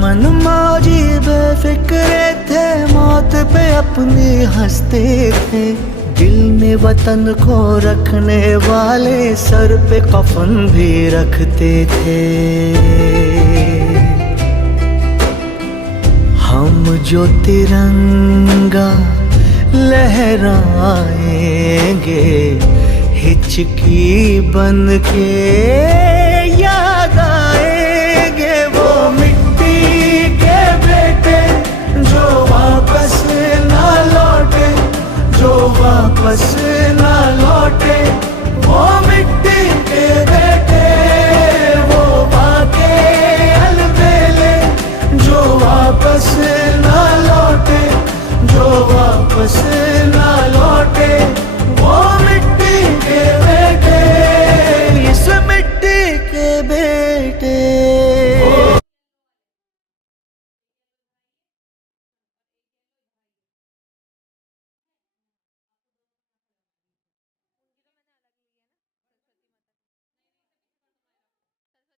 मन मौजी बेफिक्रे थे, मौत पे अपनी हंसते थे। दिल में वतन को रखने वाले सर पे कफन भी रखते थे। हम जो तिरंगा लहराएंगे हिचकी बन के